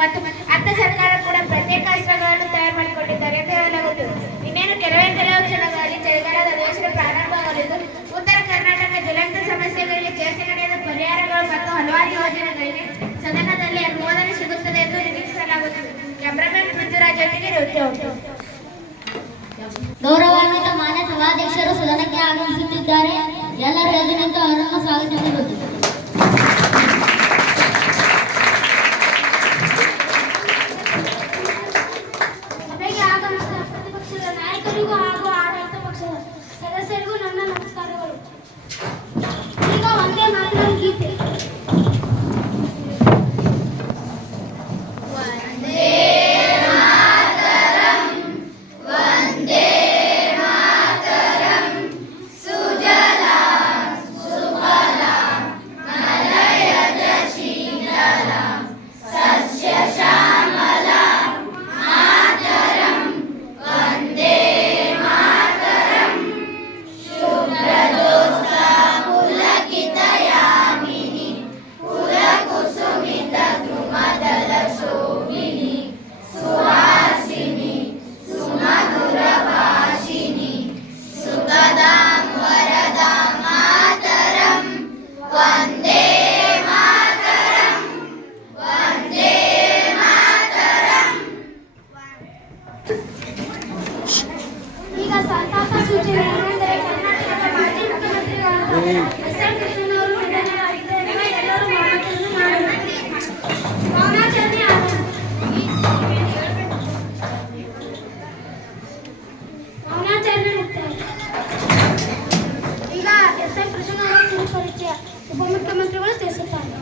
ಮತ್ತು ಅರ್ಥ ಸರ್ಕಾರ ಕೂಡ ಪ್ರತ್ಯೇಕ ಅಸ್ತ್ರಗಳನ್ನು ತಯಾರು ಮಾಡಿಕೊಂಡಿದ್ದಾರೆ ಎಂದು ಹೇಳಲಾಗುತ್ತದೆ. ಇನ್ನೇನು ಕೆಲವೇ ಕೆಲವು ಕ್ಷಣಗಳಲ್ಲಿ ಚಳಿಗಾಲದ ಅಧಿವೇಶನ ಪ್ರಾರಂಭವಾಗಲಿದ್ದು ಉತ್ತರ ಕರ್ನಾಟಕ ಜ್ವಲಂತ ಸಮಸ್ಯೆಗಳಿಗೆ ಚರ್ಚೆ ನಡೆಯದ ಪರಿಹಾರಗಳು ಮತ್ತು ಹಲವಾರು ಯೋಜನೆಗಳಿಗೆ ಸದನದಲ್ಲಿ ಅನುಮೋದನೆ ಸಿಗುತ್ತದೆ ಎಂದು ನಿರೀಕ್ಷಿಸಲಾಗುತ್ತದೆ. ಕ್ಯಾಮರಾಮನ್ ಪೃಥ್ವಿರಾಜ್ ಜೊತೆಗೆ ರುಚಿ. ಗೌರವಾನ್ವಿತ ಮಾನ್ಯ ಸಭಾಧ್ಯಕ್ಷರು ಸದನಕ್ಕೆ ಆಗಮಿಸುತ್ತಿದ್ದಾರೆ. ಎಲ್ಲರೂ ಎದ್ದು ನಿಂತು ಅವರನ್ನು ಸ್ವಾಗತಿಸಬೇಕು. ಸಭೆಗೆ ಆಗಮಿಸಿದ ಪ್ರತಿಪಕ್ಷದ ನಾಯಕರಿಗೂ ಹಾಗೂ ಆಡಳಿತ ಪಕ್ಷದ ಸದಸ್ಯರಿಗೂ ನನ್ನ ನಮಸ್ಕಾರಗಳು. ಈಗ ಒಂದೇ ಮಾತೃ ಗೀತೆ. ಈಗ ಸಂತಾಪ ಸೂಚನೆ ಏನೆಂದರೆ ಕರ್ನಾಟಕದ ಮಾಜಿ ಮುಖ್ಯಮಂತ್ರಿಗಳಾದ ಎಸ್.ಎಂ. ಕೃಷ್ಣನವರು ನಿಧನರಾಗಿದ್ದಾರೆ. ಎಲ್ಲರೂ ಮೌನಾಚರಣೆ ಮಾಡಬೇಕು. ಮೌನಾಚರಣೆ ಮುಕ್ತಾಯ. ಈಗ ಎಸ್.ಎಂ. ಕೃಷ್ಣನವರ ಕಿರು ಪರಿಚಯ ಉಪಮುಖ್ಯಮಂತ್ರಿಗಳು ತಿಳಿಸುತ್ತಾರೆ.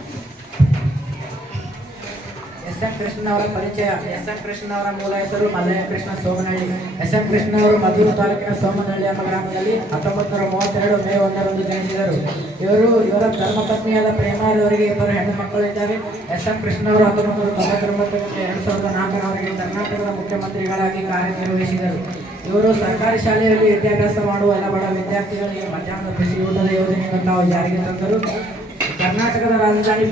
ಎಸ್.ಎಂ. ಕೃಷ್ಣನವರ ಪರಿಚಯ. ಎಸ್.ಎಂ. ಕೃಷ್ಣನವರ ಮೂಲ ಹೆಸರು ಮಲ್ಲಯ್ಯ ಕೃಷ್ಣ ಸೋಮನಹಳ್ಳಿ. ಎಸ್.ಎಂ. ಕೃಷ್ಣನವರು ಮದ್ದೂರು ತಾಲೂಕಿನ ಸೋಮನಹಳ್ಳಿ ಎಂಬ ಗ್ರಾಮದಲ್ಲಿ 1932 ಮೇ 1ರಂದು ಜನಿಸಿದರು. ಇವರ ಧರ್ಮಪತ್ನಿಯಾದ ಪ್ರೇಮಾರವರಿಗೆ ಇಬ್ಬರು ಹೆಣ್ಣು ಮಕ್ಕಳು ಇದ್ದಾರೆ. ಎಸ್.ಎಂ. ಕೃಷ್ಣನವರು 1999 2004ರವರೆಗೆ ಕರ್ನಾಟಕದ ಮುಖ್ಯಮಂತ್ರಿಗಳಾಗಿ ಕಾರ್ಯನಿರ್ವಹಿಸಿದರು. ಇವರು ಸರ್ಕಾರಿ ಶಾಲೆಯಲ್ಲಿ ವಿದ್ಯಾಭ್ಯಾಸ ಮಾಡುವ ಎಲ್ಲ ಬಡ ವಿದ್ಯಾರ್ಥಿಗಳಿಗೆ ಮಧ್ಯಾಹ್ನದ ಬಿಸಿ ಊಟದ ಯೋಜನೆಯನ್ನು ತಾವು ಜಾರಿಗೆ ತಂದರು. ಕರ್ನಾಟಕದ ರಾಜಧಾನಿ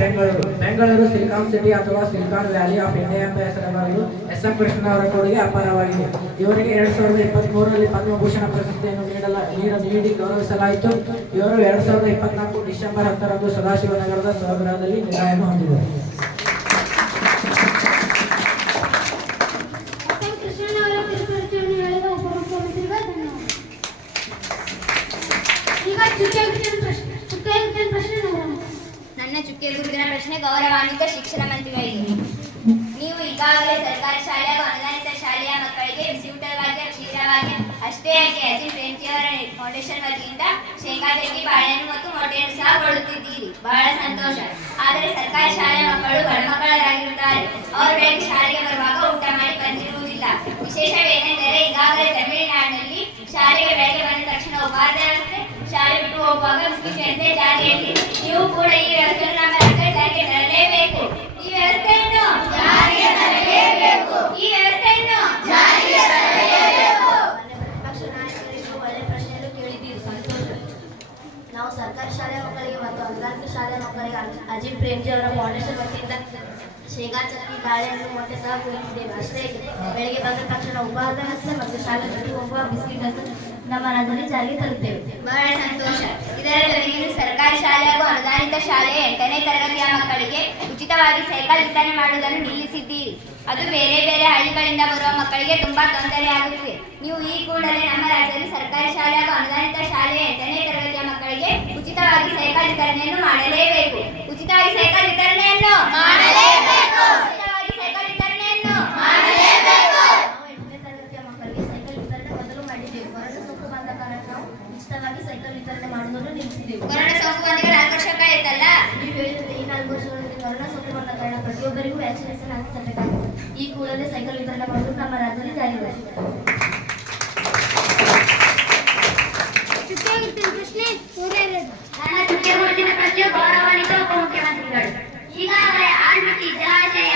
ಬೆಂಗಳೂರು ಸಿಲಿಕಾನ್ ಸಿಟಿ ಅಥವಾ ಸಿಲಿಕಾನ್ ವ್ಯಾಲಿ ಆಫ್ ಇಂಡಿಯಾ ಎಂಬ ಹೆಸರನ್ನು ಎಸ್.ಎಂ. ಕೃಷ್ಣನವರ ಕೊಡುಗೆ ಅಪಾರವಾಗಿದೆ. ಇವರಿಗೆ 2023ರಲ್ಲಿ ಪದ್ಮಭೂಷಣ ಪ್ರಶಸ್ತಿಯನ್ನು ನೀಡಿ ಗೌರವಿಸಲಾಯಿತು. ಇವರು 2024 ಡಿಸೆಂಬರ್ 10ರಂದು ಸದಾಶಿವನಗರದ ಸ್ವಗೃಹದಲ್ಲಿ ನಿಧನ ಹೊಂದಿದರು. ನನ್ನ ಚುಕ್ಕೆ ಗುರುವಿನ ಪ್ರಶ್ನೆ ಗೌರವಾನ್ವಿತ ಶಿಕ್ಷಣ ಮಂತ್ರಿಗಳಿಗೆ. ನೀವು ಈಗಾಗಲೇ ಸರ್ಕಾರಿ ಶಾಲೆ ಹಾಗೂ ಅನುದಾನಿತ ಶಾಲೆಯ ಮಕ್ಕಳಿಗೆ ಬಿಸಿಯೂಟವಾಗಿ ಕ್ಷೀರವಾಗಿ ಅಷ್ಟೇ ಯಾಕೆ ಅಜಿಂ ಪ್ರೇಮ್ಜಿಯವರ ಫೌಂಡೇಶನ್ ವತಿಯಿಂದ ಶೇಂಗಾ ಚಟ್ನಿ, ಬಾಳೆಹಣ್ಣು ಮತ್ತು ಮೊಟ್ಟೆಯನ್ನು ಸಹ ಕೊಡುತ್ತಿದ್ದೀರಿ. ಬಹಳ ಸಂತೋಷ. ಆದರೆ ಸರ್ಕಾರಿ ಶಾಲೆಯ ಮಕ್ಕಳು ಬಡಮಕ್ಕಳರಾಗಿರುತ್ತಾರೆ. ಅವರು ಬೆಳಗ್ಗೆ ಶಾಲೆಗೆ ಬರುವಾಗ ಊಟ ಮಾಡಿ ಬಂದಿರುವುದಿಲ್ಲ. ವಿಶೇಷವೇನೆಂದರೆ ಈಗಾಗಲೇ ತಮಿಳುನಾಡಿನಲ್ಲಿ ಶಾಲೆಗೆ ಬೆಳಗ್ಗೆ ಬಂದ ತಕ್ಷಣ ಉಪಹಾರದ ವ್ಯವಸ್ಥೆ, ಶಾಲೆ ಬಿಟ್ಟು ಹೋಗುವಾಗ ಬಿಸ್ಕಿಟ್ ವ್ಯವಸ್ಥೆ ಜಾರಿಯಲ್ಲಿ. ನೀವು ಕೂಡ ಈ ವ್ಯವಸ್ಥೆಯನ್ನು ನಮ್ಮ ರಾಜ್ಯದಲ್ಲಿ ಜಾರಿಗೆ ತರಲೇಬೇಕು. ಈ ವ್ಯವಸ್ಥೆಯನ್ನು ಜಾರಿಗೆ ತರಲೇಬೇಕು. ಈ ವ್ಯವಸ್ಥೆಯನ್ನು ಜಾರಿಗೆ ತರಲೇಬೇಕು. ಪ್ರತಿಪಕ್ಷ ನಾಯಕರಿಗೂ ಒಳ್ಳೆ ಪ್ರಶ್ನೆಯನ್ನು ಕೇಳಿದ್ದೀರಿ. ಸಂತೋಷ. ನಾವು ಸರ್ಕಾರಿ ಶಾಲೆಯ ಮಕ್ಕಳಿಗೆ ಮತ್ತು ಅನುದಾನಿತ ಶಾಲೆಯ ಮಕ್ಕಳಿಗೆ ಅಜಿಂ ಪ್ರೇಮ್ಜಿ ಅವರ ಫೌಂಡೇಶನ್ ವತಿಯಿಂದ ಶೇಂಗಾ ಚಟ್ನಿ, ಬಾಳೆಹಣ್ಣು, ಮೊಟ್ಟೆ ಸಹ ಕೊಡುತ್ತಿದ್ದೇವೆ. ಅಷ್ಟೇ ಬೆಳಗ್ಗೆ ಬಂದ ತಕ್ಷಣ ಉಪಹಾರದ ವ್ಯವಸ್ಥೆ ಮತ್ತು ಶಾಲೆ ಬಿಟ್ಟು ಹೋಗುವ ಬಿಸ್ಕಿಟ್ ಅನ್ನು ನಮ್ಮ ರಾಜ್ಯದಲ್ಲಿ ಜಾರಿಗೆ ತರುತ್ತೇವೆ. ಬಹಳ ಸಂತೋಷ. ಇದರ ಜೊತೆಗೆ ಸರ್ಕಾರಿ ಶಾಲೆ ಹಾಗೂ ಅನುದಾನಿತ ಶಾಲೆಯ 8ನೇ ತರಗತಿಯ ಮಕ್ಕಳಿಗೆ ಉಚಿತವಾಗಿ ಸೈಕಲ್ ವಿತರಣೆ ಮಾಡುವುದನ್ನು ನಿಲ್ಲಿಸಿದ್ದೀರಿ. ಅದು ಬೇರೆ ಬೇರೆ ಹಳ್ಳಿಗಳಿಂದ ಬರುವ ಮಕ್ಕಳಿಗೆ ತುಂಬಾ ತೊಂದರೆಯಾಗುತ್ತಿದೆ. ನೀವು ಈ ಕೂಡಲೇ ನಮ್ಮ ರಾಜ್ಯದಲ್ಲಿ ಸರ್ಕಾರಿ ಶಾಲೆ ಹಾಗೂ ಅನುದಾನಿತ ಶಾಲೆಯ 8ನೇ ತರಗತಿಯ ಮಕ್ಕಳಿಗೆ ಉಚಿತವಾಗಿ ಸೈಕಲ್ ವಿತರಣೆಯನ್ನು ಮಾಡಲೇಬೇಕು. ಉಚಿತವಾಗಿ ಸೈಕಲ್ ವಿತರಣೆಯನ್ನು ಮಾಡಲೇಬೇಕು. ಉಚಿತವಾಗಿ ಸೈಕಲ್ ವಿತರಣೆಯನ್ನು ಮಾಡಲೇಬೇಕು. ನಾವು 8ನೇ ತರಗತಿಯ ಮಕ್ಕಳಿಗೆ ಸೈಕಲ್ ವಿತರಣೆ ಮೊದಲು ಮಾಡಿದ್ದೇವೆ. ಕೊರೋನಾ ಸೋಂಕು ಬಂದ ಕಾರಣ ನಾವು ಉಚಿತವಾಗಿ ಸೈಕಲ್ ವಿತರಣೆ ಮಾಡುವುದನ್ನು ನಿಲ್ಲಿಸಿದ್ದೇವೆ. ಕೊರೋನಾ ಸೋಂಕು ಬಂದಾಗ 4 ವರ್ಷ ಕಳೆಯಿತಲ್ಲ. ನೀವು ಹೇಳಿದಂತೆ ಈ 4 ವರ್ಷಗಳಲ್ಲಿ ಕೊರೋನಾ ಸೋಂಕು ಬಂದ ಕಾರಣ ಪ್ರತಿಯೊಬ್ಬರಿಗೂ ವ್ಯಾಕ್ಸಿನೇಷನ್ ಹಾಕಿಸಬೇಕಾಗಿದೆ. ಈ ಕೂಡಲೇ ಸೈಕಲ್ ವಿತರಣೆ ಮಾಡುವುದು ನಮ್ಮ ರಾಜ್ಯದಲ್ಲಿ ಜಾರಿಯಾಗಿದೆ. ನನ್ನ ಚುಕ್ಕೆ ಗುರುತಿನ ಪ್ರಶ್ನೆ ಗೌರವಾನ್ವಿತ ಉಪಮುಖ್ಯಮಂತ್ರಿಗಳು. ಈಗಾಗಲೇ ಆಲ್ಮಟ್ಟಿ ಜಲಾಶಯ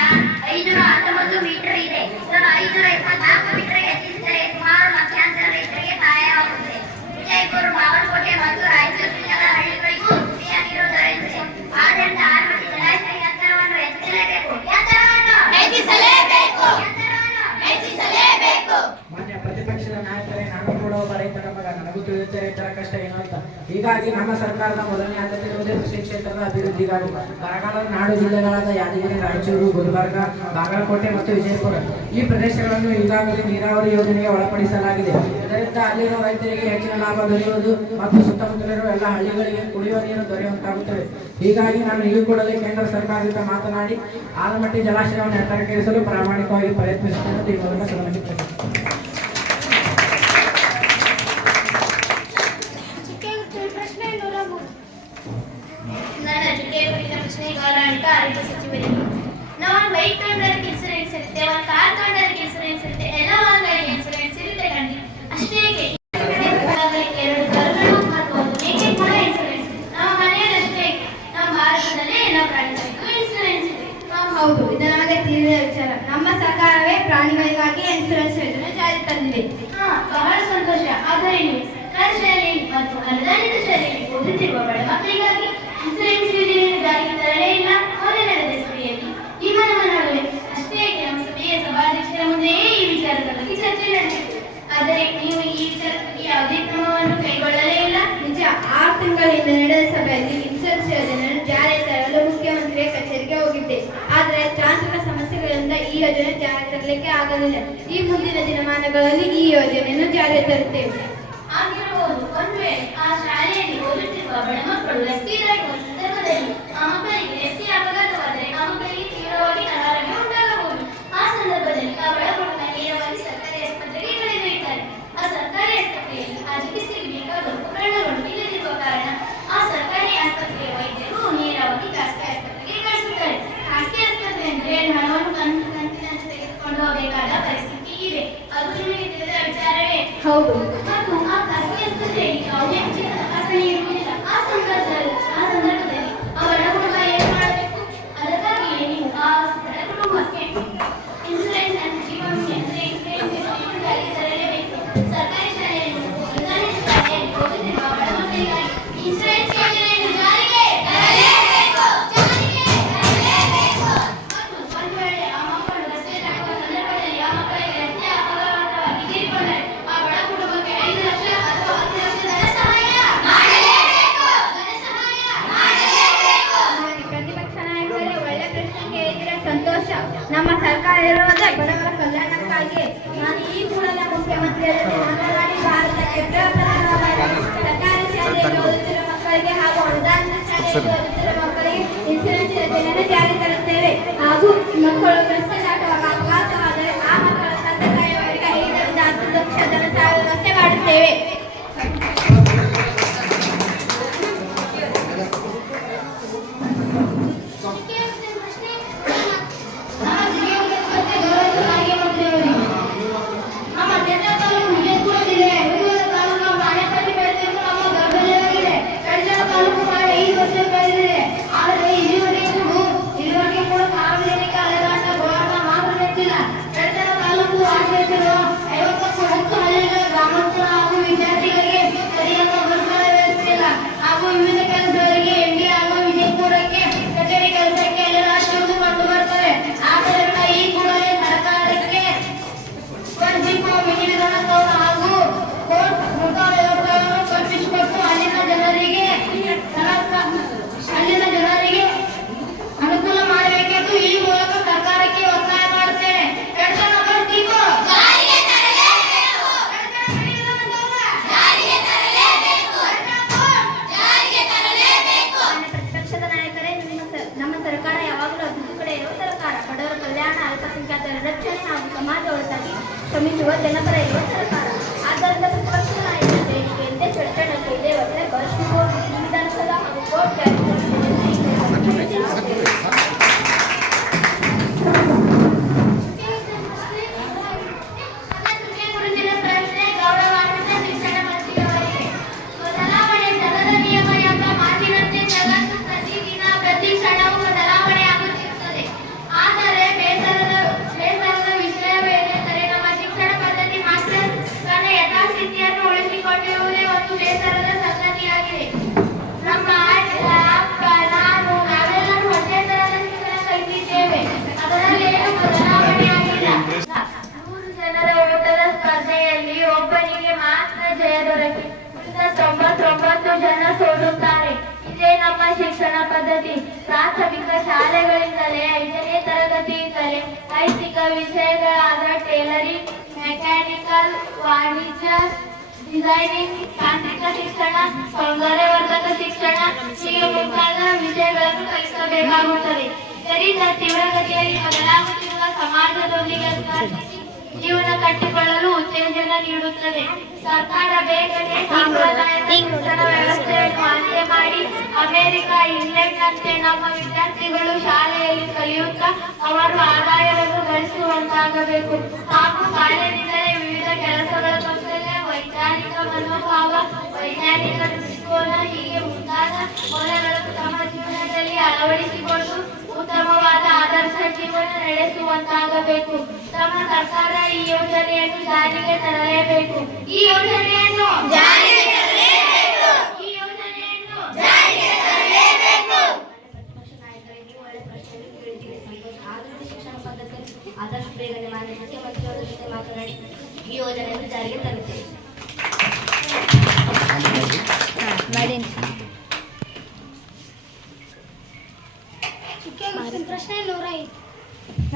519 ಮೀಟರ್ ಇದೆ. ಇದನ್ನು 574 ಮೀಟರ್ಗೆ ಹೆಚ್ಚಿಸಿದರೆ ಸುಮಾರು ಲಕ್ಷಾಂತರ ರೈತರಿಗೆ ಸಹಾಯವಾಗುತ್ತದೆ. ವಿಜಯಪುರ, ಬಾಗಲಕೋಟೆ ಮತ್ತು ರಾಯಚೂರು ಜಿಲ್ಲೆಗಳ ಹಳ್ಳಿಗಳಿಗೂ ಕುಡಿಯ ನೀರು ದೊರೆಯುತ್ತದೆ. ಆದ್ದರಿಂದ ಆಲ್ಮಟ್ಟಿ ಜಲಾಶಯ ಎತ್ತರವನ್ನು ಹೆಚ್ಚಿಸಲೇಬೇಕು. ಎತ್ತರವನ್ನು ರೈತರ ಕಷ್ಟ ಏನು ಅಂತ. ಹೀಗಾಗಿ ನಮ್ಮ ಸರ್ಕಾರದ ಮೊದಲನೇ ಆದ್ಯತೆ ಇರುವುದೇ ಕೃಷಿ ಕ್ಷೇತ್ರದ ಅಭಿವೃದ್ಧಿಗಾಗಿ. ಬರಗಾಲದ ನಾಡು ಜಿಲ್ಲೆಗಳಾದ ಯಾದಗಿರಿ, ರಾಯಚೂರು, ಗುಲ್ಬರ್ಗ, ಬಾಗಲಕೋಟೆ ಮತ್ತು ವಿಜಯಪುರ ಈ ಪ್ರದೇಶಗಳನ್ನು ಈಗಾಗಲೇ ನೀರಾವರಿ ಯೋಜನೆಗೆ ಒಳಪಡಿಸಲಾಗಿದೆ. ಇದರಿಂದ ಅಲ್ಲಿನ ರೈತರಿಗೆ ಹೆಚ್ಚಿನ ಲಾಭ ದೊರೆಯುವುದು ಮತ್ತು ಸುತ್ತಮುತ್ತಲಿರುವ ಎಲ್ಲ ಹಳ್ಳಿಗಳಿಗೆ ಕುಡಿಯುವ ನೀರು ದೊರೆಯುವಂತಾಗುತ್ತದೆ. ಹೀಗಾಗಿ ನಾನು ಈ ಕೂಡಲೇ ಕೇಂದ್ರ ಸರ್ಕಾರದಿಂದ ಮಾತನಾಡಿ ಆಲಮಟ್ಟಿ ಜಲಾಶಯವನ್ನು ಎತ್ತರಕ್ಕೇರಿಸಲು ಪ್ರಾಮಾಣಿಕವಾಗಿ ಪ್ರಯತ್ನಿಸುತ್ತೇನೆ ಎಂದು ಈ ಮೂಲಕ ಸಲ್ಲಿಸುತ್ತೇನೆ. ನನ್ನ ಜೊತೆ ಕುರಿತ ಪ್ರಶ್ನೆ ಗೌರವಾನ್ವಿತ ಆರೋಗ್ಯ ಸಚಿವರಿಗೆ. ನಾವು ಒಂದು ಬೈಕ್ ತಗೊಂಡೋದಕ್ಕೆ ಇನ್ಸೂರೆನ್ಸ್ ಇರುತ್ತೆ, ಒಂದು ಕಾರ್ ತಗೊಂಡೋದಕ್ಕೆ ಇನ್ಸೂರೆನ್ಸ್ ಇರುತ್ತೆ, ಎಲ್ಲ ವಾಹನಗಳಿಗೆ ಇನ್ಸೂರೆನ್ಸ್ ಇರುತ್ತೆ ಕಣ್ರಿ. ಅಷ್ಟೇ ಏಕೆ 2 ಕರುಗಳು ಮತ್ತು 1 ಮೇಕೆ ಕೂಡ ಇನ್ಸೂರೆನ್ಸ್ ಇದೆ. ನಮ್ಮ ಮನೆಯಲ್ಲಿ ಅಷ್ಟೇ ಏಕೆ ನಮ್ಮ ಭಾರತದಲ್ಲಿ ಎಲ್ಲ ಪ್ರಾಣಿಗಳಿಗೂ ಇನ್ಸೂರೆನ್ಸ್ ಇದೆ. ಹೌದು, ಇದು ನಮಗೆ ತಿಳಿದ ವಿಚಾರ. ನಮ್ಮ ಸರ್ಕಾರವೇ ಪ್ರಾಣಿಗಳಿಗಾಗಿ ಇನ್ಸೂರೆನ್ಸ್ ಯೋಜನೆ ಜಾರಿ ತಂದಿದೆ. ಬಹಳ ಸಂತೋಷ. ಆದರೆ ನೀವು ಸರ್ಕಾರಿ ಶಾಲೆಯಲ್ಲಿ ಮತ್ತು ಅನುದಾನಿತ ಶಾಲೆಯಲ್ಲಿ ಓದುತ್ತಿರುವ ಬಡ ಮಕ್ಕಳಿಗಾಗಿ ಇನ್ಸೂರೆನ್ಸ್ ಯೋಜನೆಯನ್ನು ಜಾರಿಗೆ ತರಲೇ ಇಲ್ಲ. ಮೊದಲನೆಯದ ಸಭೆಯಲ್ಲಿ ಈ ಮನವೊಲಿಕೆ ಅಷ್ಟೇ ಏಕೆ ನಮ್ಮ ಸಭೆಯ ಸಭಾಧ್ಯಕ್ಷರ ಮುಂದೆಯೇ ಈ ವಿಚಾರದ ಬಗ್ಗೆ ಚರ್ಚೆ ನಡೆಸಿತು. ಆದರೆ ನೀವು ಈ ವಿಚಾರದ ಬಗ್ಗೆ ಯಾವುದೇ ಕ್ರಮವನ್ನು ಕೈಗೊಳ್ಳಲೇ ಇಲ್ಲ. ನಿಜ, 6 ತಿಂಗಳ ಹಿಂದೆ ನಡೆದ ಸಭೆಯಲ್ಲಿ ಇನ್ಸೂರೆನ್ಸ್ ಯೋಜನೆಯನ್ನು ಜಾರಿಗೆ ತರಲು ಮುಖ್ಯಮಂತ್ರಿಯ ಕಚೇರಿಗೆ ಹೋಗಿದ್ದೆ. ಆದರೆ ತಾಂತ್ರಿಕ ಸಮಸ್ಯೆಗಳಿಂದ ಈ ಯೋಜನೆ ಜಾರಿಗೆ ತರಲಿಕ್ಕೆ ಆಗಲಿಲ್ಲ. ಈ ಮುಂದಿನ ದಿನಮಾನಗಳಲ್ಲಿ ಈ ಯೋಜನೆಯನ್ನು ಜಾರಿಗೆ ತರುತ್ತೇವೆ. ಆಗಿರಬಹುದು. ಒಂದು ವೇಳೆ ಆ ಶಾಲೆಯಲ್ಲಿ ಓದುತ್ತಿರುವ ಬಡ ಮಕ್ಕಳು ರಸ್ತೆ ದಾಟುವ ಸಂದರ್ಭದಲ್ಲಿ ಆ ಮಕ್ಕಳಿಗೆ ರಸ್ತೆ ಅಪಘಾತವಾದರೆ ಆ ಮಕ್ಕಳಿಗೆ ತೀವ್ರವಾಗಿ ಅನಾರೋಗ್ಯ ಉಂಟಾಗಬಹುದು. ಆ ಸಂದರ್ಭದಲ್ಲಿ ಆ ಬಡ ಮಕ್ಕಳ ನೇರವಾಗಿ ಸರ್ಕಾರಿ ಆಸ್ಪತ್ರೆಗೆ ಕರೆದೊಯ್ಯುತ್ತಾರೆ. ಆ ಸರ್ಕಾರಿ ಆಸ್ಪತ್ರೆಯಲ್ಲಿ ಆ ಚಿಕಿತ್ಸೆಗೆ ಬೇಕಾದ ಉಪಕರಣಗಳು ಇಲ್ಲದಿರುವ ಕಾರಣ ಆ ಸರ್ಕಾರಿ ಆಸ್ಪತ್ರೆಯ ವೈದ್ಯರು ನೇರವಾಗಿ ಖಾಸಗಿ ಆಸ್ಪತ್ರೆಗೆ ಕಳಿಸುತ್ತಾರೆ. ಖಾಸಗಿ ಆಸ್ಪತ್ರೆ ಅಂದರೆ ಹಣವನ್ನು ಕಂತಿನಂತೆ ತೆಗೆದುಕೊಂಡು ಹೋಗಬೇಕಾದ ಪರಿಸ್ಥಿತಿ ಇದೆ. ಅದು ನಿಮಗೆ ತಿಳಿದ ವಿಚಾರವೇ? ಹೌದು. ಮತ್ತು ಆ ಖಾಸಗಿ ಆಸ್ಪತ್ರೆಯಲ್ಲಿ ಯಾವುದೇ ಉಚಿತ ತಪಾಸಣೆ ಇರುವುದಿಲ್ಲ. ಆ ಸಂದರ್ಭದಲ್ಲಿ ಆ ಬಡ ಕುಟುಂಬ ಏನು ಮಾಡಬೇಕು? ಅದಕ್ಕಾಗಿಯೇ ನೀವು ಆ ಬಡ ಕುಟುಂಬಕ್ಕೆ ಇನ್ಸೂರೆನ್ಸ್ and ಜೀವ ವಿಮೆ ಅಂದರೆ ಇನ್ಸೂರೆನ್ಸ್ ಯೋಜನೆಯನ್ನು ಜಾರಿಗೆ ತರಲೇಬೇಕು. ಸರ್ಕಾರಿ ಶಾಲೆಯಲ್ಲಿ ಅನುದಾನಿತ ಶಾಲೆಯಲ್ಲಿ ಓದುತ್ತಿರುವ ಬಡ ಮಕ್ಕಳಿಗಾಗಿ ಇನ್ಸೂರೆನ್ಸ್ ಯೋಜನೆಯನ್ನು ಜಾರಿಗೆ ತರಲೇಬೇಕು. ಮತ್ತು ಒಂದು ವೇಳೆ ಆ ಮಕ್ಕಳು ರಸ್ತೆ ದಾಟುವ ಸಂದರ್ಭದಲ್ಲಿ ಆ ಮಕ್ಕಳಿಗೆ ರಸ್ತೆ ಅಪಘಾತವಾಗಿ ತೀರಿಕೊಂಡರೆ ಆ ಬಡ ಕುಟುಂಬಕ್ಕೆ 5 ಲಕ್ಷ ಅಥವಾ 10 ಲಕ್ಷ ಧನ ಸಹಾಯ ಮಾಡಲೇಬೇಕು. ಪ್ರತಿಪಕ್ಷ ನಾಯಕರಿಗೆ ಒಳ್ಳೆ ಪ್ರಶ್ನೆ ಕೇಳಿದರೆ ಸಂತೋಷ. ನಮ್ಮ ಸರ್ಕಾರ ಇರುವುದೇ ಬಡವರ ಕಲ್ಯಾಣಕ್ಕಾಗಿ. ನಾನು ಈ ಕೂಡಲೇ ಮುಖ್ಯಮಂತ್ರಿಯ ಜೊತೆ ಮಾತನಾಡಿ ಭಾರತಕ್ಕೆ ಪ್ರಪ್ರಥಮವಾಗಿ ಸರ್ಕಾರಿ ಶಾಲೆಯಲ್ಲಿ ಓದುತ್ತಿರುವ ಮಕ್ಕಳಿಗೆ ಹಾಗೂ ಅನುದಾನಿತ ಶಾಲೆಯಲ್ಲಿ ಓದುತ್ತಿರುವ ಮಕ್ಕಳಿಗೆ ಇನ್ಸೂರೆನ್ಸ್ ಯೋಜನೆಯನ್ನು ಜಾರಿ ತರುತ್ತೇವೆ. ಹಾಗೂ ಮಕ್ಕಳು ರಸ್ತೆ ದಾಟುವಾಗ ಅಪಘಾತವಾದರೆ ಆ ಮಕ್ಕಳ ತಂದೆ ತಾಯಿಯವರಿಗೆ 5 ರಿಂದ 10 ಲಕ್ಷ ಧನ ಸಹಾಯ ವ್ಯವಸ್ಥೆ ಮಾಡುತ್ತೇವೆ. ನಮ್ಮ ಜಿಲ್ಲಾ ತಾಲೂಕು ವಿಜಯಪುರ ಜಿಲ್ಲೆ ತಾಲೂಕು ಬಾಳೆಪಟ್ಟಿ ಬೆಳೆದಿದ್ದು ನಮ್ಮ ಗರ್ಭದಲ್ಲಿದೆ. ಕಡಿದಾಳ ತಾಲೂಕು ಮಾಡಿ 5 ವರ್ಷ ಬೆಳೆದಿದೆ. ಆದರೆ ಇಲ್ಲಿವರೆಗೆ ಕೂಡ ಸಾರ್ವಜನಿಕ ಅಲೆದಾಟ ಹೋರಾಟ ಮಾತ್ರ ನೆಚ್ಚಿಲ್ಲ. ಕಡಿದಾಳ ತಾಲೂಕು ಆಶ್ರಯಿಸಿರುವ 50ಕ್ಕೂ ಹೆಚ್ಚು ಹಳ್ಳಿಗಳ ಗ್ರಾಮಸ್ಥರ ಹಾಗೂ ವಿದ್ಯಾರ್ಥಿಗಳಿಗೆ ಸರಿಯಾದ ಬಸ್ಗಳ ವ್ಯವಸ್ಥೆ ಇಲ್ಲ. ಹಾಗೂ ವಿವಿಧ ಕೆಲಸಗಳಿಗೆ ಎನ್ಡಿ ಹಾಗೂ ವಿಜಯಪುರಕ್ಕೆ ಕಚೇರಿ ಕೆಲಸಕ್ಕೆ ಅಲೆದಾಡುವುದು ಕಂಡು ಬರುತ್ತದೆ. ಆದ್ದರಿಂದ ಈ ಕೂಡಲೇ ಸರ್ಕಾರಕ್ಕೆ ಸ್ಪರ್ಧಿಸುವ ಮಿನಿ ವಿಧಾನಸೌಧ ಹಾಗೂ ಕೋರ್ಟ್ ಮುಖ ವ್ಯವಸ್ಥೆಯನ್ನು ಕಲ್ಪಿಸಿಕೊಟ್ಟು ಅಲ್ಲಿನ ಜನರಿಗೆ ಅನುಕೂಲ ಮಾಡಬೇಕೆಂದು ಈ ಮೂಲಕ ಸರ್ಕಾರಕ್ಕೆ ಒತ್ತಾಯ ಮಾಡುತ್ತೇನೆ. ಪ್ರತಿಪಕ್ಷದ ನಾಯಕರೇ, ನಮ್ಮ ಸರ್ಕಾರ ಯಾವಾಗಲೂ ಅಭಿವೃದ್ಧಿ ಕಡೆ ಇರುವ ಸರ್ಕಾರ. ಬಡವರ ಕಲ್ಯಾಣ, ಅಲ್ಪಸಂಖ್ಯಾತರ ರಕ್ಷಣೆ ಹಾಗೂ ಸಮಾಜ ಒಳಿತಾಗಿ ಶ್ರಮಿಸುವ ಜನಪರ ಇರುವ ಸರ್ಕಾರ. ಆದ್ದರಿಂದ ಪ್ರತಿಪಕ್ಷದ ನಾಯಕರ ಹೇಳಿಕೆಯಂತೆ ಚರ್ಚೆ ನಡೆಸಿದೆ. ಒಳ್ಳೆ ಬಸ್ ರಿಪೋರ್ಟ್, ವಿಧಾನಸೌಧ ಹಾಗೂ ಕೋರ್ಟ್ ಜಾರಿ ಗುರುತಿನ ಪ್ರಶ್ನೆ ಗೌರವಾನ್ವಿತ ಶಿಕ್ಷಣ ಮಂತ್ರಿಯವರಿಗೆ. ಬದಲಾವಣೆ ಜಗದ ನಿಯಮ ಎಂಬ ಮಾತಿನಂತೆ ಜಗತ್ತು ಪ್ರತಿದಿನ ಪ್ರತಿ ಕ್ಷಣವೂ ಬದಲಾವಣೆ ಆಗುತ್ತಿರುತ್ತದೆ. ಆದರೆ ಬೇಸರದ ವಿಷಯವೇನೆಂದರೆ ನಮ್ಮ ಶಿಕ್ಷಣ ಪದ್ಧತಿ ಮಾತ್ರ ಶಾಲೆಗಳಿಂದಲೇ 5ನೇ ತರಗತಿಯಿಂದಲೇ ಐಚ್ಛಿಕ ವಿಷಯಗಳಾದ ಟೇಲರಿಂಗ್, ಮೆಕ್ಯಾನಿಕಲ್, ವಾಣಿಜ್ಯ, ಡಿಸೈನಿಂಗ್, ತಾಂತ್ರಿಕ ಶಿಕ್ಷಣ, ಸೌಂದರ್ಯವರ್ಧಕ ಶಿಕ್ಷಣ ಹೀಗೆ ಮುಂತಾದ ವಿಷಯಗಳನ್ನು ಕಲಿಸಬೇಕಾಗುತ್ತದೆ. ಇದರಿಂದ ತೀವ್ರಗತಿಯಲ್ಲಿ ಬದಲಾಗುತ್ತಿರುವ ಸಮಾಜದೊಂದಿಗೆ ಸ್ಪರ್ಧಿಸಿ ಜೀವನ ಕಟ್ಟಿಕೊಳ್ಳಲು ಉತ್ತೇಜನ ನೀಡುತ್ತದೆ. ಸರ್ಕಾರ ಬೇಗನೆ ಸಾಂಪ್ರದಾಯಿಕ ಶಿಕ್ಷಣ ವ್ಯವಸ್ಥೆಯನ್ನು ಆಯ್ಕೆ ಮಾಡಿ ಅಮೆರಿಕ, ಇಂಗ್ಲೆಂಡ್ನಂತೆ ನಮ್ಮ ವಿದ್ಯಾರ್ಥಿಗಳು ಶಾಲೆಯಲ್ಲಿ ಕಲಿಯುತ್ತಾ ಅವರು ಆದಾಯವನ್ನು ಗಳಿಸುವಂತಾಗಬೇಕು. ಹಾಗೂ ಬಾಲ್ಯದಿಂದಲೇ ವಿವಿಧ ಕೆಲಸಗಳ ಕೌಶಲ್ಯ, ವೈಜ್ಞಾನಿಕ ಮನೋಭಾವ, ವೈಜ್ಞಾನಿಕ ದೃಷ್ಟಿಕೋನ ಹೀಗೆ ಮುಂತಾದ ಮೌಲ್ಯಗಳನ್ನು ತಮ್ಮ ಜೀವನದಲ್ಲಿ ಅಳವಡಿಸಿಕೊಂಡು ಉತ್ತಮವಾದ ಆದರ್ಶ ಜೀವನ ನಡೆಸುವಂತಾಗಬೇಕು. ನಮ್ಮ ಸರ್ಕಾರ ಈ ಯೋಜನೆಯನ್ನು ಜಾರಿಗೆ ತರಲೇಬೇಕು. ಈ ಯೋಜನೆಯನ್ನು ಪ್ರತಿಪಕ್ಷ ನಾಯಕರೇ, ನೀವು ಒಳ್ಳೆ ಪ್ರಶ್ನೆಯನ್ನು ಕೇಳಿದ್ದೀರಿ, ಸಂತೋಷ. ಆಧುನಿಕ ಶಿಕ್ಷಣ ಪದ್ಧತಿ ಆದಷ್ಟು ಬೇಗನೆ ಮಾನ್ಯ ಮುಖ್ಯಮಂತ್ರಿಯವರ ಜೊತೆ ಮಾತನಾಡಿ ಈ ಯೋಜನೆಯನ್ನು ಜಾರಿಗೆ ತರುತ್ತೇವೆ.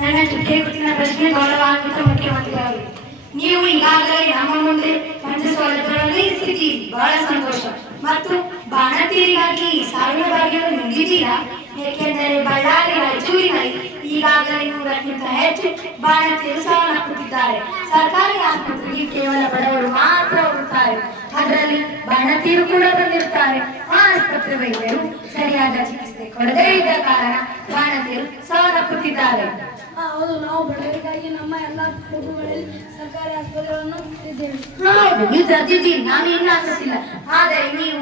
ನನ್ನ ಚುಕ್ಕೆ ಗುರುತಿನ ಪ್ರಶ್ನೆ ಗೌರವಾನ್ವಿತ ಮುಖ್ಯಮಂತ್ರಿಗಳು, ನೀವು ಈಗಾಗಲೇ ನಮ್ಮ ಮುಂದೆ ಪಂಚ ಸೌಲಭ್ಯಗಳನ್ನು ಇರಿಸಿದ್ದೀರಿ, ಬಹಳ ಸಂತೋಷ. ಮತ್ತು ಬಾಣತಿಯರಿಗಾಗಿ ಸಾವಿನ ಭಾಗ್ಯವನ್ನು ನೀಡಿದ್ದೀರಾ. ಏಕೆಂದರೆ ಬಳ್ಳಾರಿ, ರಾಯಚೂರಿನಲ್ಲಿ ಈಗಾಗಲೇ 100ಕ್ಕಿಂತ ಹೆಚ್ಚು ಬಾಣತಿಯರು ಸಾವನ್ನಪ್ಪುತ್ತಿದ್ದಾರೆ. ಸರ್ಕಾರಿ ಆಸ್ಪತ್ರೆಗೆ ಕೇವಲ ಬಡವರು ಮಾತ್ರ ಹೋಗುತ್ತಾರೆ. ಅದರಲ್ಲಿ ಬಾಣತಿಯರು ಕೂಡ ಬಂದಿರುತ್ತಾರೆ. ಆ ಆಸ್ಪತ್ರೆ ವೈದ್ಯರು ಸರಿಯಾದ ಚಿಕಿತ್ಸೆ ಕೊಡದೇ ಇದ್ದ ಕಾರಣ ಬಾಣತಿಯರು ಸಾವನ್ನಪ್ಪುತ್ತಿದ್ದಾರೆ. ಹೌದು, ನಾವು ಬಡವರಿಗಾಗಿ ನಮ್ಮ ಎಲ್ಲ ತಾಲೂಕುಗಳಲ್ಲಿ ಸರ್ಕಾರಿ ಆಸ್ಪತ್ರೆಗಳನ್ನು ಇದ್ದೇವೆ. ಹೌದು, ನೀವು ತರ್ತಿದ್ದೀರಿ, ನಾನು ಇನ್ನೂ ಹಾಕುತ್ತಿಲ್ಲ. ಆದರೆ ನೀವು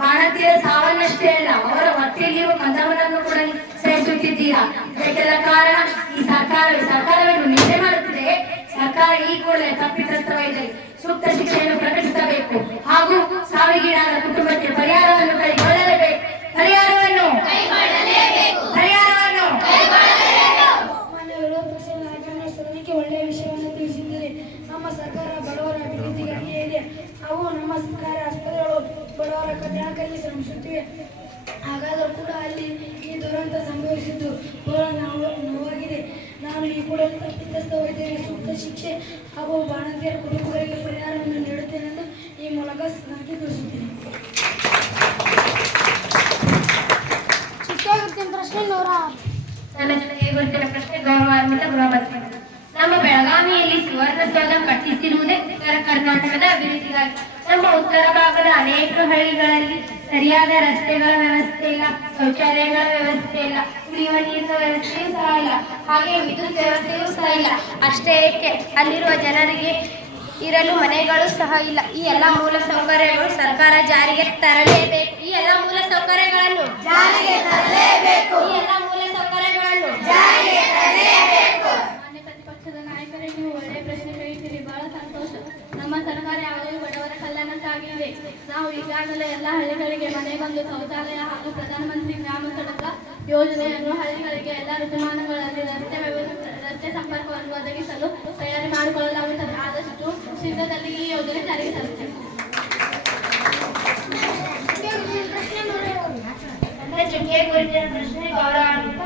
ಬಾಣತಿಯರ ಸಾವನ್ನಷ್ಟೇ ಅಲ್ಲ, ಅವರ ಹೊಟ್ಟೆಯಲ್ಲಿರುವ ಕಂದವನನ್ನು ಕೂಡ ಸಹಿಸುತ್ತಿದ್ದೀರಾ. ಇದಕ್ಕೆಲ್ಲ ಕಾರಣ ಈ ಸರ್ಕಾರವನ್ನು ನಿಂದೆ ಮಾಡುತ್ತಿದೆ. ಸರ್ಕಾರ ಈ ಕೂಡಲೇ ತಪ್ಪಿತಸ್ಥ ವೈದ್ಯರಿಗೆ ಸೂಕ್ತ ಶಿಕ್ಷೆಯನ್ನು ಪ್ರಕಟಿಸಬೇಕು ಹಾಗೂ ಸಾವಿಗೀಡಾದ ಕುಟುಂಬಕ್ಕೆ ಪರಿಹಾರವನ್ನು ಕೈಗೊಳ್ಳಲೇಬೇಕು. ಮಾನ್ಯ ವಿರೋಧ ಪಕ್ಷದ ನಾಯಕರನ್ನು ಸದನಕ್ಕೆ ಒಳ್ಳೆಯ ವಿಷಯವನ್ನು ತಿಳಿಸಿದ್ದೀರಿ. ನಮ್ಮ ಸರ್ಕಾರ ಬಡವರ ಅಭಿವೃದ್ಧಿಗಾಗಿಯೇ ಇದೆ. ಅವು ನಮ್ಮ ಸರ್ಕಾರಿ ಆಸ್ಪತ್ರೆಗಳು ಬಡವರ ಕಲ್ಯಾಣಕ್ಕಾಗಿ ಶ್ರಮಿಸುತ್ತಿವೆ. ಹಾಗಾದರೂ ಕೂಡ ಅಲ್ಲಿ ಈ ದುರಂತ ಸಂಭವಿಸಿದ್ದು ಬಹಳ ನೋವಾಗಿದೆ. ನಾನು ಈ ಕೂಡಲೇ ತಪ್ಪಿತಸ್ಥ ವೈದ್ಯರಿಗೆ ಸೂಕ್ತ ಶಿಕ್ಷೆ ಹಾಗೂ ಬಾಣತಿಯರ ಕುಟುಂಬಗಳಿಗೆ ಪರಿಹಾರವನ್ನು ನೀಡುತ್ತೇನೆಂದು ಈ ಮೂಲಕ ಸದನಕ್ಕೆ ತಿಳಿಸುತ್ತೇನೆ. ನನ್ನ ಜೊತೆಗೆ ಗುರುತಿನ ಪ್ರಶ್ನೆ ಗೌರವಾನ್ವಿತ ಗೃಹಮಂತ್ರಿ, ನಮ್ಮ ಬೆಳಗಾವಿಯಲ್ಲಿ ಸುವರ್ಣಸೌಧ ಕಟ್ಟಿಸಿರುವುದೇ ಉತ್ತರ ಕರ್ನಾಟಕದ ಅಭಿವೃದ್ಧಿಗಾಗಿ. ನಮ್ಮ ಉತ್ತರ ಭಾಗದ ಅನೇಕ ಹಳ್ಳಿಗಳಲ್ಲಿ ಸರಿಯಾದ ರಸ್ತೆಗಳ ವ್ಯವಸ್ಥೆ ಇಲ್ಲ, ಶೌಚಾಲಯಗಳ ವ್ಯವಸ್ಥೆ ಇಲ್ಲ, ಕುಡಿಯುವ ನೀರಿನ ವ್ಯವಸ್ಥೆಯೂ ಸಹ ಇಲ್ಲ, ಹಾಗೆ ವಿದ್ಯುತ್ ವ್ಯವಸ್ಥೆಯೂ ಸಹ ಇಲ್ಲ. ಅಷ್ಟೇ ಏಕೆ, ಅಲ್ಲಿರುವ ಜನರಿಗೆ ಇರಲು ಮನೆಗಳು ಸಹ ಇಲ್ಲ. ಈ ಎಲ್ಲ ಮೂಲ ಸೌಕರ್ಯಗಳು ಸರ್ಕಾರ ಜಾರಿಗೆ ತರಲೇಬೇಕು. ಈ ಎಲ್ಲ ಮೂಲ ಸೌಕರ್ಯಗಳನ್ನು ಜಾರಿಗೆ ತರಲೇಬೇಕು. ಮಾನ್ಯ ಪ್ರತಿಪಕ್ಷದ ನಾಯಕರೇ, ನೀವು ಒಳ್ಳೆಯ ಪ್ರಶ್ನೆ ಕೇಳಿದ್ದೀರಿ, ಬಹಳ ಸಂತೋಷ. ನಮ್ಮ ಸರ್ಕಾರ ಯಾವುದೇ ಬಡವರ ಕಲ್ಯಾಣಕ್ಕಾಗಿವೆ. ನಾವು ಈಗಾಗಲೇ ಎಲ್ಲ ಹಳ್ಳಿಗಳಿಗೆ ಮನೆಗೊಂದು ಶೌಚಾಲಯ ಹಾಗೂ ಪ್ರಧಾನಮಂತ್ರಿ ಗ್ರಾಮ ಸಡಕ ಯೋಜನೆಯನ್ನು ಹಳ್ಳಿಗಳಿಗೆ ಎಲ್ಲ ಋತುಮಾನಗಳಲ್ಲಿ ರಸ್ತೆ ಸಂಪರ್ಕವನ್ನು ಒದಗಿಸಲು ತಯಾರಿ ಮಾಡಿಕೊಳ್ಳಲಾಗುತ್ತದೆ. ಆದಷ್ಟು ಶೀಘ್ರದಲ್ಲಿ ಈ ಯೋಜನೆ ಜಾರಿಗೆ ತರುತ್ತೇವೆ. ನನ್ನ ಚುಕ್ಕೆ ಗುರುತಿನ ಪ್ರಶ್ನೆ ಗೌರವಾನ್ವಿತ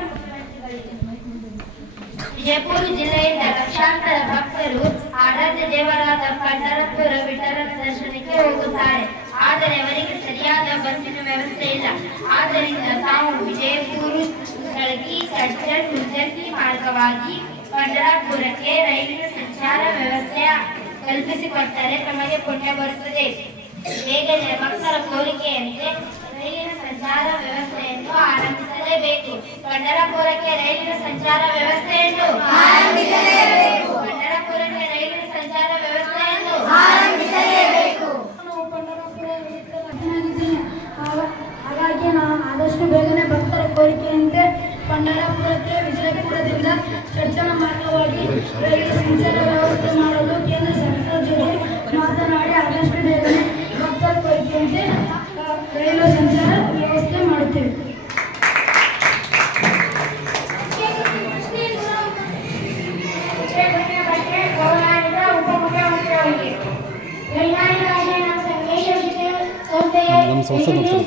ವಿಜಯಪುರ ಜಿಲ್ಲೆಯಿಂದ ಲಕ್ಷಾಂತರ ಭಕ್ತರು ಆರಾಧ್ಯ ದೇವರಾದ ಪಂಢರಪುರ ವಿಠಲನ ದರ್ಶನಕ್ಕೆ ಹೋಗುತ್ತಾರೆ. ಆದರೆ ಅವರಿಗೆ ಸರಿಯಾದ ಬಸ್ಸಿನ ವ್ಯವಸ್ಥೆ ಇಲ್ಲ. ಆದ್ದರಿಂದ ತಾವು ವಿಜಯಪುರ, ಸ್ಥಳಗಿ, ಚಡ್ಚಲ್, ಕುಂಜರ್ಗಿ ಮಾರ್ಗವಾಗಿ ಪಂಢರಪುರಕ್ಕೆ ರೈಲಿನ ಸಂಚಾರ ವ್ಯವಸ್ಥೆ ಕಲ್ಪಿಸಿಕೊಟ್ಟರೆ ತಮಗೆ ಪುಣ್ಯ ಬರುತ್ತದೆ. ಬೇಗನೆ ಭಕ್ತರ ಕೋರಿಕೆಯಂತೆ ರೈಲಿನ ಸಂಚಾರ ವ್ಯವಸ್ಥೆಯನ್ನು ಆರಂಭಿಸಲೇಬೇಕು. ಪಂಢರಪುರಕ್ಕೆ ರೈಲಿನ ಸಂಚಾರ ವ್ಯವಸ್ಥೆಯನ್ನು ನಾನು ಪಂಢರಪುರ ಅಭಿನಂದಿದ್ದೇನೆ. ಹಾಗಾಗಿ ನಾನು ಆದಷ್ಟು ಬೇಗನೆ ಭಕ್ತರ ಕೋರಿಕೆಯಂತೆ ಪಂಢರಪುರಕ್ಕೆ ವಿಜಯಪುರದಿಂದ ಚರ್ಚಲ ಮಾರ್ಗವಾಗಿ ರೈಲು ಸಂಚಾರ ವ್ಯವಸ್ಥೆ ಮಾಡಲು ಕೇಂದ್ರ ಸರ್ಕಾರದ ಜೊತೆ ಮಾತನಾಡಿ ಆದಷ್ಟು ಬೇಗನೆ ಭಕ್ತರ ಕೋರಿಕೆಯಂತೆ ರೈಲು ಸಂಚಾರ ವ್ಯವಸ್ಥೆ ಮಾಡುತ್ತೇವೆ.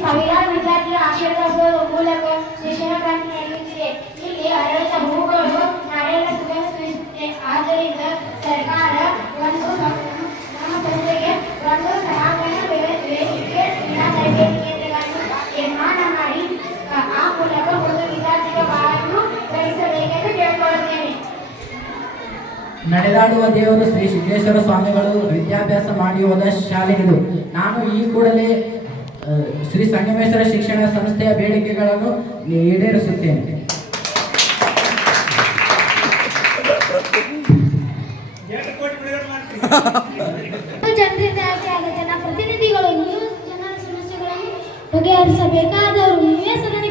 ಸಾವಿರಾರು ವಿದ್ಯಾರ್ಥಿಗಳ ಆಶೀರ್ವಾದದ ಮೂಲಕ ಶಿಕ್ಷಣ ಕ್ರಾಂತಿ ನಡೆಯುತ್ತಿದೆ. ಈ ಇಲ್ಲಿ ಅರಳಿದ ಹೂಗಳು ನಾಳೆಲ್ಲ ಸುಗಮಿಸುತ್ತೆ. ಆದ್ದರಿಂದ ಸರ್ಕಾರ ಒಂದು ನಮ್ಮ ಸಂಸ್ಥೆಗೆ ಒಂದು ಸಹಾಯಧನ ವೇದಿಕೆ ಕ್ರೀಡಾ ತರಬೇತಿ ಕೇಂದ್ರಗಳನ್ನು ನಿರ್ಮಾಣ ಮಾಡಿ ಆ ಮೂಲಕ ಒಂದು ವಿದ್ಯಾರ್ಥಿಗಳನ್ನು ಗಳಿಸಬೇಕೆಂದು ಕೇಳಿಕೊಳ್ಳುತ್ತೇನೆ. ನಡೆದಾಡುವ ದೇವರು ಶ್ರೀ ಸಿದ್ದೇಶ್ವರ ಸ್ವಾಮಿಗಳು ವಿದ್ಯಾಭ್ಯಾಸ ಮಾಡಿ ಹೋದ ಶಾಲೆ ಇದು. ನಾನು ಈ ಕೂಡಲೇ ಶ್ರೀ ಸಂಗಮೇಶ್ವರ ಶಿಕ್ಷಣ ಸಂಸ್ಥೆಯ ಬೇಡಿಕೆಗಳನ್ನು ಈಡೇರಿಸುತ್ತೇನೆ. ಜನರಿಂದ ಆಯ್ಕೆಯಾದ ಜನಪ್ರತಿನಿಧಿಗಳು ನೀವು ಜನರ ಸಮಸ್ಯೆಗಳನ್ನು ಬಗೆಹರಿಸಬೇಕಾದವರು ನೀವೇ ಸದನ